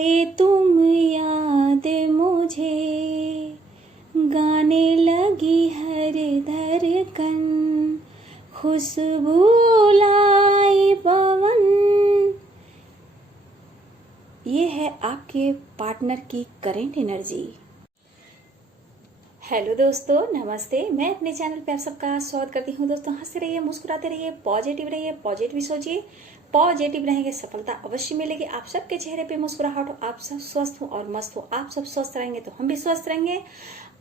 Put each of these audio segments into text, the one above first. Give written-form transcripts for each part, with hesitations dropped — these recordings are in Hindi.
आए तुम याद मुझे, गाने लगी हर धड़कन, खुशबू लाई पवन। ये है आपके पार्टनर की करंट एनर्जी। हेलो दोस्तों, नमस्ते। मैं अपने चैनल पे आप सबका स्वागत करती हूँ। दोस्तों, हंसते रहिए, मुस्कुराते रहिए, पॉजिटिव रहिए, पॉजिटिव सोचिए, पॉजिटिव रहेंगे, सफलता अवश्य मिलेगी। आप सबके चेहरे पे मुस्कुराहट हो, आप सब स्वस्थ हो और मस्त हो। आप सब स्वस्थ रहेंगे तो हम भी स्वस्थ रहेंगे।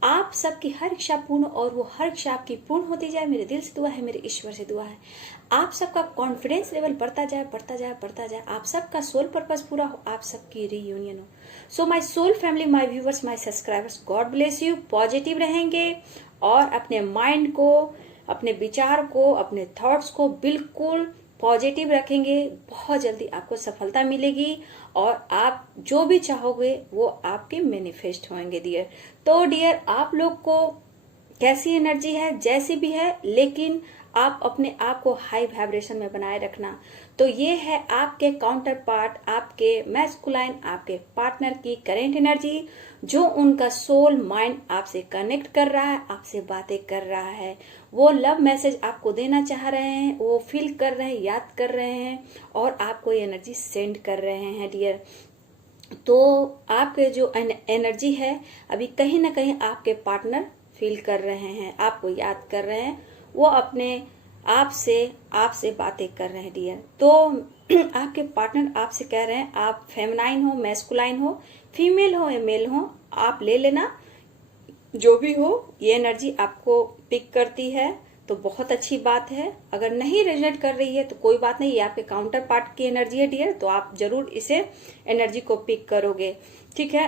आप सबकी हर इच्छा पूर्ण और वो हर इच्छा आपकी पूर्ण होती जाए, मेरे दिल से दुआ है, मेरे ईश्वर से दुआ है। आप सबका कॉन्फिडेंस लेवल बढ़ता जाए, बढ़ता जाए, बढ़ता जाए। आप सबका सोल पर्पस पूरा हो, आप सबकी रीयूनियन हो। So my soul family, my viewers, my subscribers, God bless you. Positive रहेंगे और अपने माइंड को, अपने विचार को, अपने थॉट्स को बिल्कुल पॉजिटिव रखेंगे। बहुत जल्दी आपको सफलता मिलेगी और आप जो भी चाहोगे वो आपके मैनिफेस्ट होंगे डियर। तो डियर, आप लोग को कैसी एनर्जी है, जैसी भी है, लेकिन आप अपने आप को हाई वाइब्रेशन में बनाए रखना। तो ये है आपके काउंटर पार्ट, आपके मैस्कुलाइन, आपके पार्टनर की करेंट एनर्जी, जो उनका सोल माइंड आपसे कनेक्ट कर रहा है, आपसे बातें कर रहा है। वो लव मैसेज आपको देना चाह रहे हैं, वो फील कर रहे हैं, याद कर रहे हैं और आपको ये एनर्जी सेंड कर रहे हैं डियर। तो आपके जो एनर्जी है, अभी कहीं ना कहीं आपके पार्टनर फील कर रहे हैं, आपको याद कर रहे हैं, वो अपने आपसे बातें कर रहे हैं डियर। तो आपके पार्टनर आपसे कह रहे हैं, आप फेमिनाइन हो, मैस्कुलाइन हो, फीमेल हो या मेल हो, आप ले लेना। जो भी हो, ये एनर्जी आपको पिक करती है तो बहुत अच्छी बात है। अगर नहीं रेजोनेट कर रही है तो कोई बात नहीं, ये आपके काउंटर पार्ट की एनर्जी है डियर, तो आप जरूर इसे एनर्जी को पिक करोगे, ठीक है।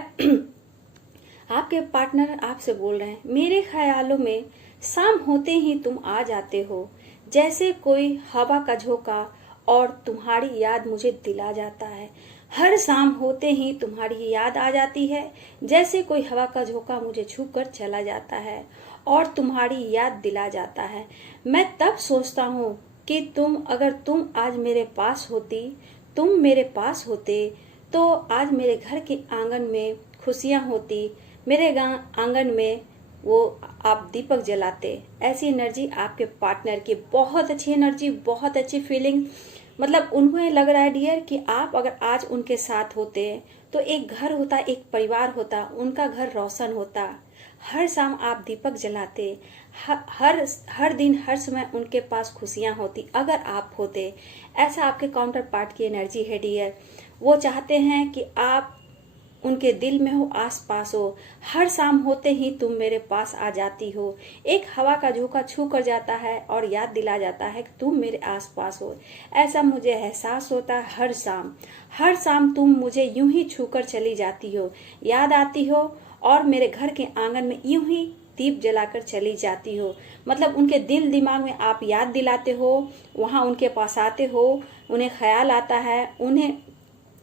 आपके पार्टनर आपसे बोल रहे हैं, मेरे ख्यालों में शाम होते ही तुम आ जाते हो, जैसे कोई हवा का झोंका, और तुम्हारी याद मुझे दिला जाता है। हर शाम होते ही तुम्हारी याद आ जाती है, जैसे कोई हवा का झोंका मुझे छू कर चला जाता है और तुम्हारी याद दिला जाता है। मैं तब सोचता हूँ कि अगर तुम आज मेरे पास होती, तुम मेरे पास होते, तो आज मेरे घर के आंगन में खुशियां होती, मेरे आंगन में वो आप दीपक जलाते। ऐसी एनर्जी आपके पार्टनर की, बहुत अच्छी एनर्जी, बहुत अच्छी फीलिंग। मतलब उन्हें लग रहा है डियर कि आप अगर आज उनके साथ होते तो एक घर होता, एक परिवार होता, उनका घर रोशन होता। हर शाम आप दीपक जलाते, हर दिन, हर समय उनके पास खुशियां होती अगर आप होते। ऐसा आपके काउंटर पार्ट की एनर्जी है डियर। वो चाहते हैं कि आप उनके दिल में हो, आस पास हो। हर शाम होते ही तुम मेरे पास आ जाती हो, एक हवा का झोंका छू कर जाता है और याद दिला जाता है कि तुम मेरे आस पास हो। ऐसा मुझे एहसास होता है हर शाम तुम मुझे यूं ही छू कर चली जाती हो, याद आती हो और मेरे घर के आंगन में यूं ही दीप जलाकर चली जाती हो। मतलब उनके दिल दिमाग में आप याद दिलाते हो, वहां उनके पास आते हो, उन्हें ख्याल आता है, उन्हें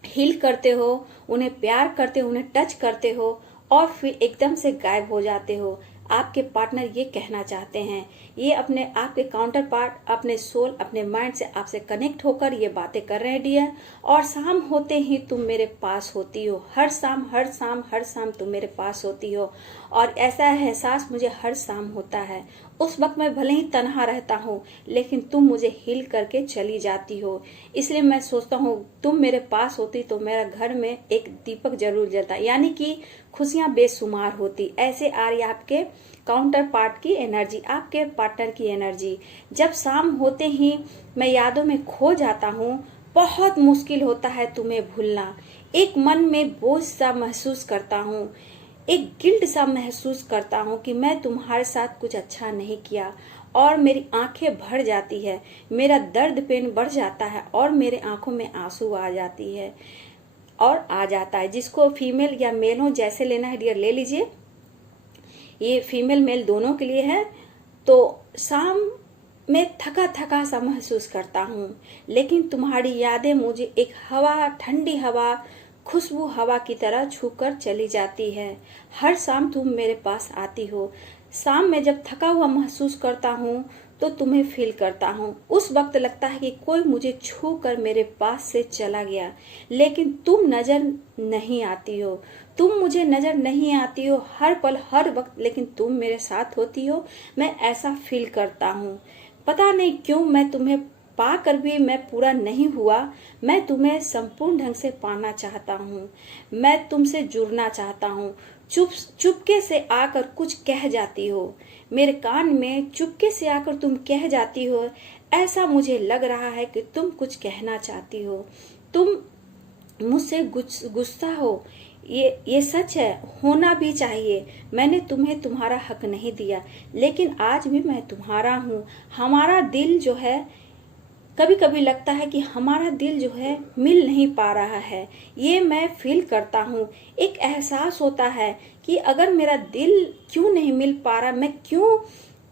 हील करते हो, उन्हें प्यार करते हो, उन्हें टच करते हो और फिर एकदम से गायब हो जाते हो। आपके पार्टनर ये कहना चाहते हैं, ये अपने आपके काउंटर पार्ट अपने सोल, अपने माइंड से आपसे कनेक्ट होकर ये बातें कर रहे हैं डियर। और शाम होते ही तुम मेरे पास होती हो, हर शाम तुम मेरे पास होती हो और ऐसा एहसास मुझे हर शाम होता है। उस वक्त मैं भले ही तन्हा रहता हूँ, लेकिन तुम मुझे हील करके चली जाती हो। इसलिए मैं सोचता हूँ तुम मेरे पास होती तो मेरा घर में एक दीपक जरूर जलता, यानी कि खुशियां बेशुमार होती। ऐसे आ रही आपके काउंटर पार्ट की एनर्जी, आपके पार्टनर की एनर्जी। जब शाम होते ही मैं यादों में खो जाता हूँ, बहुत मुश्किल होता है तुम्हें भूलना। एक मन में बोझ सा महसूस करता हूँ, एक गिल्ट सा महसूस करता हूँ कि मैं तुम्हारे साथ कुछ अच्छा नहीं किया और मेरी आंखें भर जाती है, मेरा दर्द पेन बढ़ जाता है और मेरे आंखों में आंसू आ जाती है और आ जाता है। जिसको फीमेल या मेल हो, जैसे लेना है डियर ले लीजिए, ये फीमेल मेल दोनों के लिए है। तो शाम में थका थका सा महसूस करता हूँ, लेकिन तुम्हारी यादें मुझे एक हवा, ठंडी हवा, खुशबू हवा की तरह छूकर चली जाती है। हर शाम तुम मेरे पास आती हो। शाम में जब थका हुआ महसूस करता हूँ तो तुम्हें फील करता हूँ। उस वक्त लगता है कि कोई मुझे छू कर मेरे पास से चला गया, लेकिन तुम नजर नहीं आती हो। तुम मुझे नजर नहीं आती हो हर पल हर वक्त, लेकिन तुम मेरे साथ होती हो। मैं ऐसा फील करता हूँ। पता नहीं क्यों मैं तुम्हें पाकर भी मैं पूरा नहीं हुआ। मैं तुम्हें संपूर्ण ढंग से पाना चाहता हूँ। मैं तुमसे जुड़ना चाहता हूँ। चुपके से आकर कुछ कह जाती हो, मेरे कान में चुपके से आकर तुम कह जाती हो। ऐसा मुझे लग रहा है कि तुम कुछ कहना चाहती हो। तुम मुझसे गुस्सा हो। ये सच है, होना भी चाहिए। मैंने तुम्हें तुम्हारा हक नहीं दिया, लेकिन आज भी मैं तुम्हारा हूँ। हमारा दिल जो है, कभी कभी लगता है कि हमारा दिल जो है मिल नहीं पा रहा है। ये मैं फील करता हूँ। एक एहसास होता है कि अगर मेरा दिल क्यों नहीं मिल पा रहा, मैं क्यों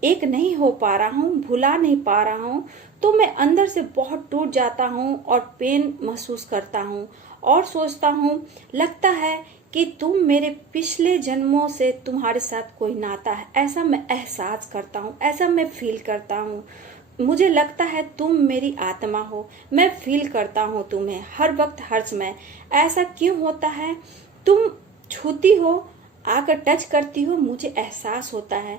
एक नहीं हो पा रहा हूँ, भुला नहीं पा रहा हूँ, तो मैं अंदर से बहुत टूट जाता हूँ और पेन महसूस करता हूँ और सोचता हूँ, लगता है कि तुम मेरे पिछले जन्मों से तुम्हारे साथ कोई नाता है। ऐसा मैं एहसास करता हूँ, ऐसा मैं फील करता हूँ। मुझे लगता है तुम मेरी आत्मा हो। मैं फील करता हूँ तुम्हें हर वक्त हर समय। ऐसा क्यों होता है? तुम छूती हो, आकर टच करती हो, मुझे एहसास होता है।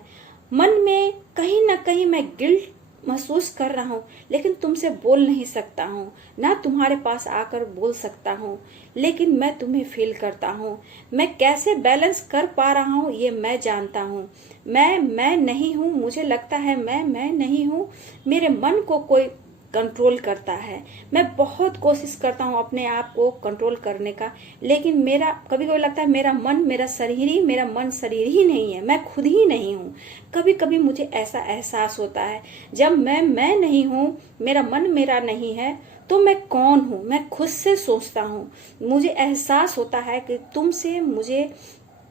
मन में कहीं ना कहीं मैं गिल्ट महसूस कर रहा हूँ, लेकिन तुमसे बोल नहीं सकता हूँ, ना तुम्हारे पास आकर बोल सकता हूँ, लेकिन मैं तुम्हें फील करता हूँ। मैं कैसे बैलेंस कर पा रहा हूँ ये मैं जानता हूँ। मैं नहीं हूँ। मुझे लगता है मैं नहीं हूँ। मेरे मन को कोई कंट्रोल करता है। मैं बहुत कोशिश करता हूँ अपने आप को कंट्रोल करने का, लेकिन मेरा कभी कभी लगता है मेरा मन शरीर ही नहीं है, मैं खुद ही नहीं हूँ। कभी कभी मुझे ऐसा एहसास होता है, जब मैं नहीं हूँ, मेरा मन मेरा नहीं है, तो मैं कौन हूँ? मैं खुद से सोचता हूँ। मुझे एहसास होता है कि तुमसे मुझे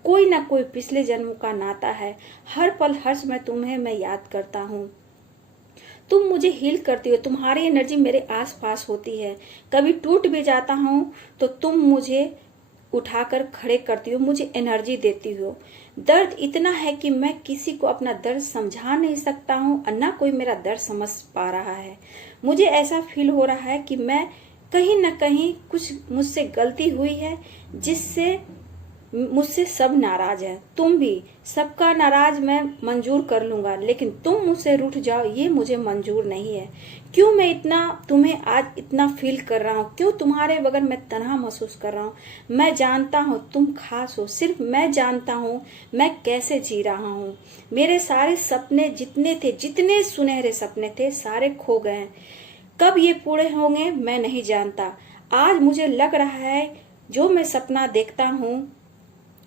कोई ना कोई पिछले जन्म का नाता है। हर पल हर समय तुम्हें मैं याद करता हूँ। तुम मुझे हील करती हो, तुम्हारी एनर्जी मेरे आसपास होती है। कभी टूट भी जाता हूँ तो तुम मुझे उठाकर खड़े करती हो, मुझे एनर्जी देती हो। दर्द इतना है कि मैं किसी को अपना दर्द समझा नहीं सकता हूँ और ना कोई मेरा दर्द समझ पा रहा है। मुझे ऐसा फील हो रहा है कि मैं कहीं ना कहीं कुछ मुझसे गलती हुई है, जिससे मुझसे सब नाराज है। तुम भी, सबका नाराज मैं मंजूर कर लूंगा, लेकिन तुम मुझसे रूठ जाओ ये मुझे मंजूर नहीं है। क्यों मैं इतना तुम्हें आज इतना फील कर रहा हूँ? क्यों तुम्हारे बगैर मैं तन्हा महसूस कर रहा हूँ? मैं जानता हूँ तुम खास हो, सिर्फ मैं जानता हूँ मैं कैसे जी रहा हूँ। मेरे सारे सपने जितने थे, जितने सुनहरे सपने थे, सारे खो गए हैं। कब ये पूरे होंगे मैं नहीं जानता। आज मुझे लग रहा है जो मैं सपना देखता हूँ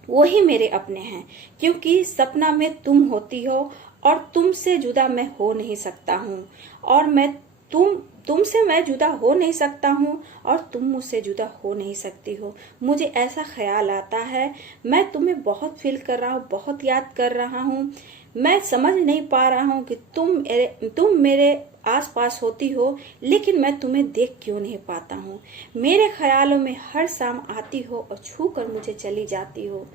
वही मेरे अपने हैं, क्योंकि सपना में तुम होती हो और तुमसे जुदा मैं हो नहीं सकता हूँ, और मैं तुमसे मैं जुदा हो नहीं सकता हूँ और तुम मुझसे जुदा हो नहीं सकती हो। मुझे ऐसा ख्याल आता है, मैं तुम्हें बहुत फील कर रहा हूँ, बहुत याद कर रहा हूँ। मैं समझ नहीं पा रहा हूँ कि तुम मेरे आसपास होती हो, लेकिन मैं तुम्हें देख क्यों नहीं पाता हूँ। मेरे ख्यालों में हर शाम आती हो और छू कर मुझे चली जाती हो।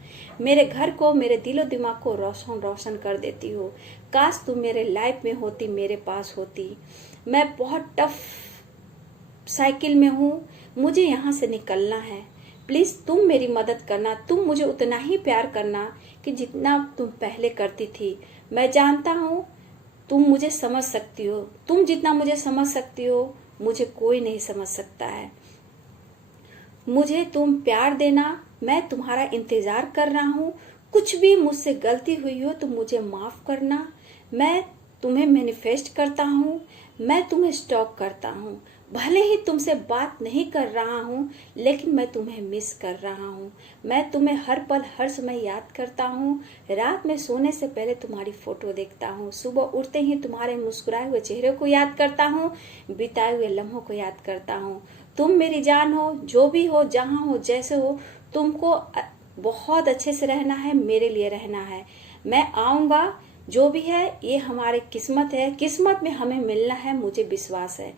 मेरे घर को, मेरे दिलो दिमाग को रोशन रोशन कर देती हो। काश तुम मेरे लाइफ में होती, मेरे पास होती। मैं बहुत टफ साइकिल में हूँ, मुझे यहाँ से निकलना है। प्लीज तुम मेरी मदद करना। तुम मुझे उतना ही प्यार करना कि जितना तुम पहले करती थी। मैं जानता हूँ तुम मुझे समझ सकती हो। तुम जितना मुझे समझ सकती हो, मुझे कोई नहीं समझ सकता है। मुझे तुम प्यार देना, मैं तुम्हारा इंतजार कर रहा हूँ। कुछ भी मुझसे गलती हुई हो तो मुझे माफ करना। मैं तुम्हें मैनिफेस्ट करता हूँ, मैं तुम्हें स्टॉक करता हूँ। भले ही तुमसे बात नहीं कर रहा हूँ, लेकिन मैं तुम्हें मिस कर रहा हूँ। मैं तुम्हें हर पल हर समय याद करता हूँ। रात में सोने से पहले तुम्हारी फोटो देखता हूँ, सुबह उठते ही तुम्हारे मुस्कुराए हुए चेहरे को याद करता हूँ, बिताए हुए लम्हों को याद करता हूँ। तुम मेरी जान हो, जो भी हो, जहाँ हो, जैसे हो, तुमको बहुत अच्छे से रहना है, मेरे लिए रहना है। मैं आऊंगा, जो भी है ये हमारी किस्मत है, किस्मत में हमें मिलना है, मुझे विश्वास है।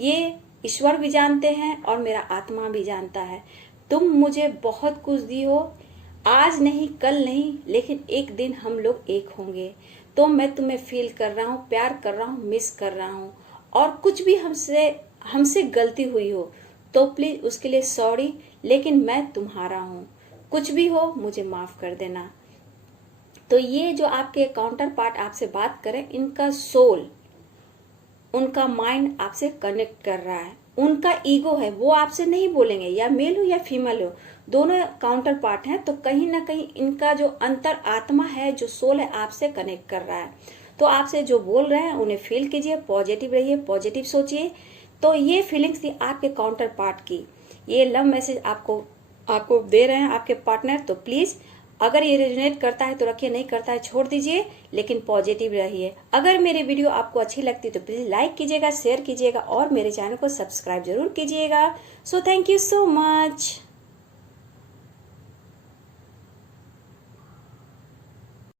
ये ईश्वर भी जानते हैं और मेरा आत्मा भी जानता है। तुम मुझे बहुत कुछ दी हो, आज नहीं, कल नहीं, लेकिन एक दिन हम लोग एक होंगे। तो मैं तुम्हें फील कर रहा हूँ, प्यार कर रहा हूँ, मिस कर रहा हूँ, और कुछ भी हमसे गलती हुई हो तो प्लीज उसके लिए सॉरी, लेकिन मैं तुम्हारा हूँ, कुछ भी हो मुझे माफ कर देना। तो ये जो आपके काउंटर पार्ट आपसे बात करें, इनका सोल, उनका माइंड आपसे कनेक्ट कर रहा है, उनका ईगो है, वो आपसे नहीं बोलेंगे, या मेल हो या फीमेल हो, दोनों काउंटर पार्ट हैं, तो कहीं ना कहीं इनका जो अंतर आत्मा है, जो सोल है, आपसे कनेक्ट कर रहा है। तो आपसे जो बोल रहे हैं उन्हें फील कीजिए, पॉजिटिव रहिए, पॉजिटिव सोचिए। तो ये फीलिंग्स थी आपके काउंटर पार्ट की, ये लव मैसेज आपको दे रहे हैं आपके पार्टनर। तो प्लीज अगर ये रेजोनेट करता है तो रखिए, नहीं करता है छोड़ दीजिए, लेकिन पॉजिटिव रहिए। अगर मेरी वीडियो आपको अच्छी लगती है तो प्लीज लाइक कीजिएगा, शेयर कीजिएगा और मेरे चैनल को सब्सक्राइब जरूर कीजिएगा। So thank you so much.